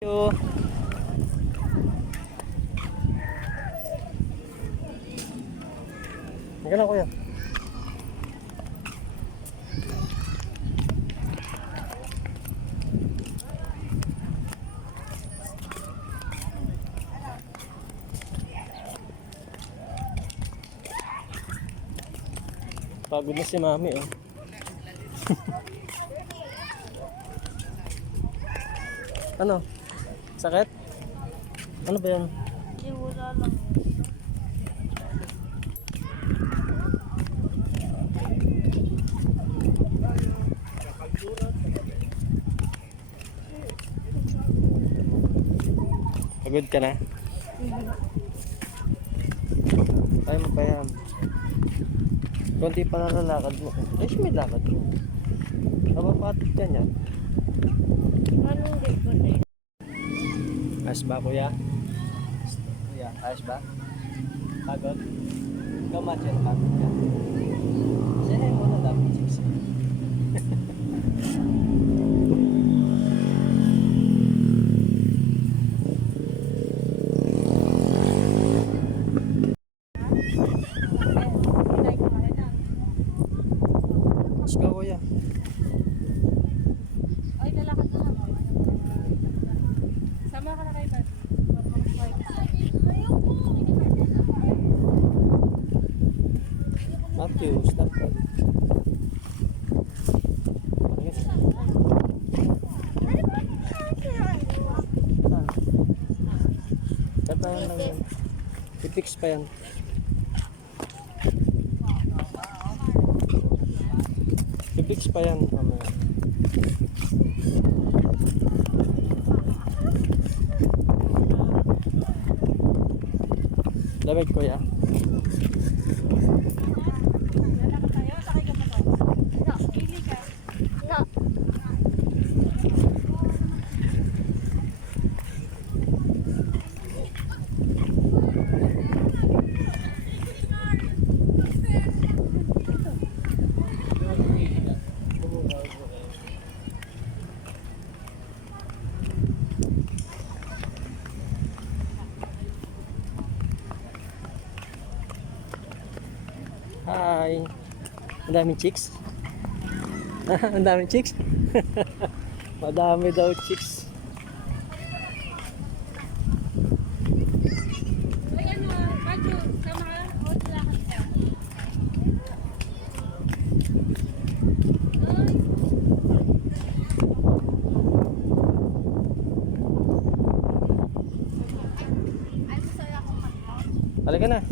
Yo. Magkano kuya? Pagod na si mami oh. Ano? Sakit? Ano ba yan? Hindi, wala lang. Pagod ka na? Kaya mo pa yan. Kunti pa na lalakad mo. Ay, may lakad mo. Napapatik ka niya. Anong di ko na yun? Ayos ba kuya? Kuya, ayos ba? Pagod? Ikaw match yan, pagod ka. Sinayin mo na dapat chicks. Let's go kuya. Ay, lalakad na lang. Sama ka na kay Bad. Matthew, stop ka. Saan pa yan lang yan? I-fix pa yan. I-fix pa yan. Mamaya. Lamig ko ya. Lalakad tayo, sakay ka pa tayo. No, pili ka. No. Hi. Ang daming chicks. Ang daming chicks. Madami daw chicks. Ay, ano, Badu, sama ka? O, lalakad ka. Ay, masaya akong kanta. Halika na.